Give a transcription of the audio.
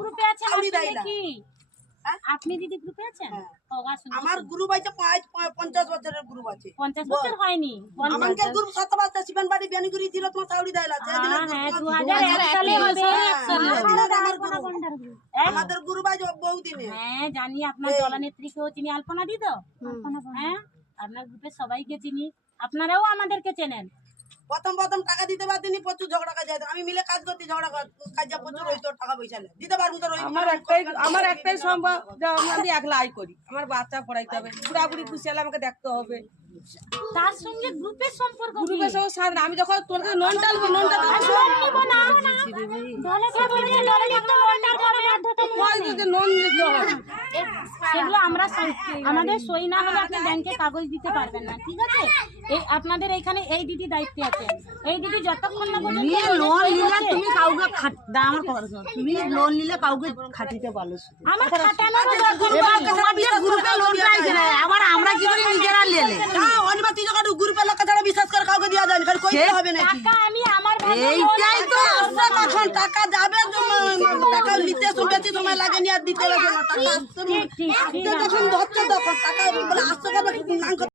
গ্রুপে আছেন কি আপনি দিদি গ্রুপে আছেন? আমার গ্রুপ আছে 50 বছরের গ্রুপ আছে। 50 বছর হয়নি। আমাদের গ্রুপ 7 বছর সিবানবাড়ি বিয়ানিগুড়ি দিল তোমার সাউরি দাইলা হ্যাঁ 2001 সালে হবে। আমাদের গ্রুপ আছে বহু দিনে। হ্যাঁ জানি আপনার জলনেত্রীকেও চিনি, আলপনা দি তো হ্যাঁ আপনার গ্রুপে সবাইকে চিনি, আপনারাও আমাদেরকে চেনেন। প্রথম টাকা দিতে পারতেনি, প্রচুর ঝগড়া কাজ আছে। আমি মিলে কাজ করতে ঝগড়া কাজ প্রচুর হইতো, টাকা পয়সা দিতে পারবো তো। আমার একটাই সম্ভব যে আমি একলা আয় করি, আমার বাচ্চা পড়াইতে হবে, বুড়াবুড়ি খুশি হলে আমাকে দেখতে হবে। তার সঙ্গে গ্রুপের সম্পর্ক গ্রুপের সঙ্গে সাথে আমি যখন তোমাকে লোন টালবো, লোনটা সেগুলো আমরা আমাদের সই না হলে আপনি ব্যাংকে কাগজ দিতে পারবেন না, ঠিক আছে? এই আপনাদের এইখানে এই দিদি দায়িত্বে আছেন। এই দিদি যতক্ষণ না লোন নিলে তুমি কাউকে তুমি লোন নিলে কাউকে খাটিতে পারো। আমার খাটানোর গ্রুপে লোন পাইছে না, আবার আমরা কি করি নিজেরা লেলে অনিবা তুই যখন গ্রুপের লোক ছাড়া বিশ্বাস করে কাউকে দেওয়া যায় না, কইতে হবে না। টাকা আমি আমার এইটাই তো এখন টাকা যাবে, টাকা নিতে বেশি সময় লাগে নি আর দিতে লাগে না। টাকা যখন ধরছে তখন টাকা বলে আসতে